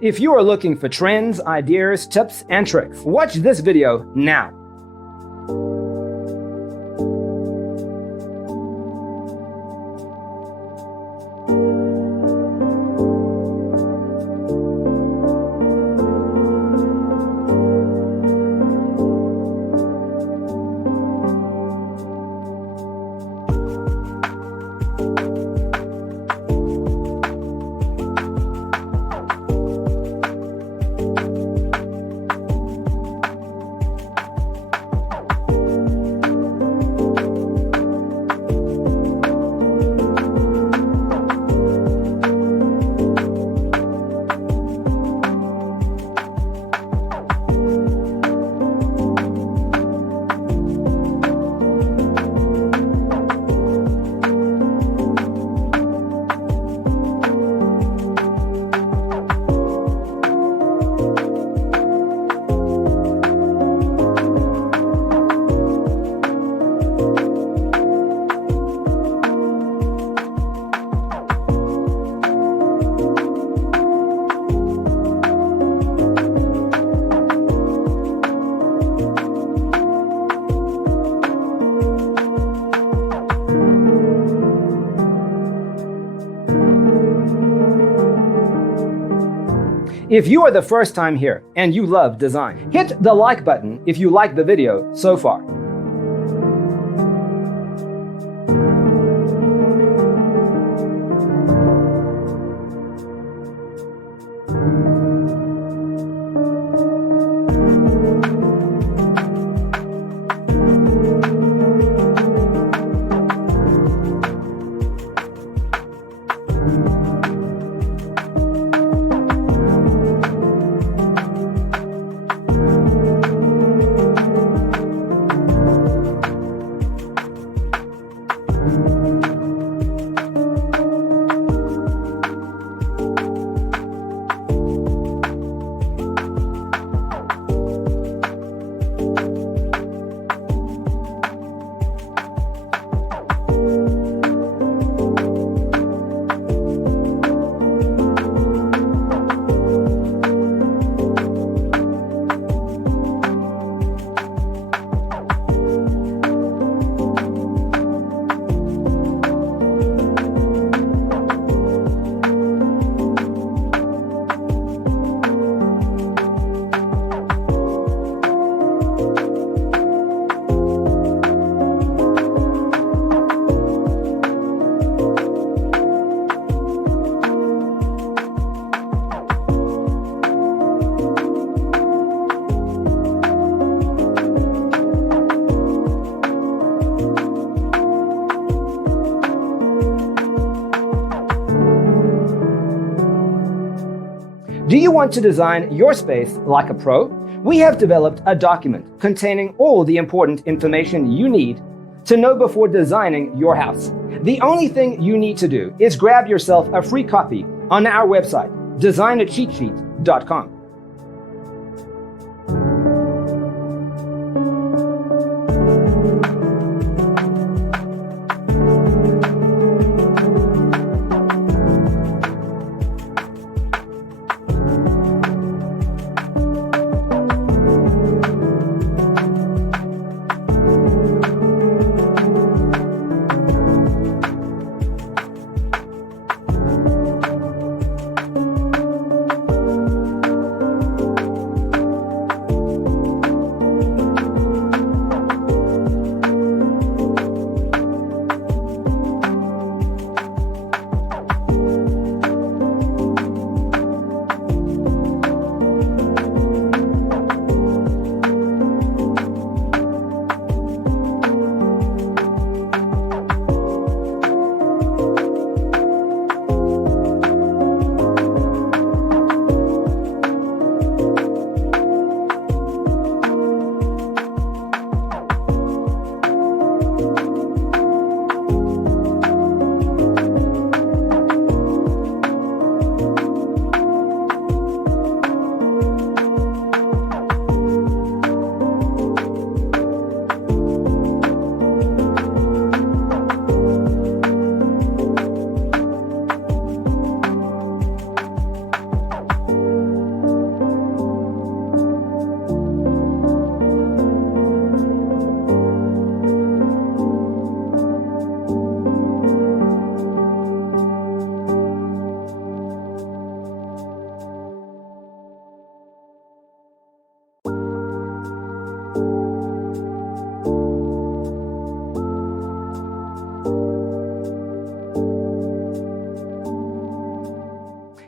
If you are looking for trends, ideas, tips, and tricks, watch this video now. If you are the first time here and you love design, hit the like button if you like the video so far. Do you want to design your space like a pro? We have developed a document containing all the important information you need to know before designing your house. The only thing you need to do is grab yourself a free copy on our website, designacheatsheet.com.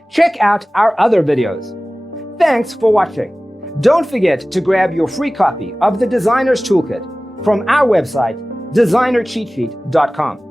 Check out our other videos. Thanks for watching. Don't forget to grab your free copy of the Designer's Toolkit from our website, designercheatsheet.com.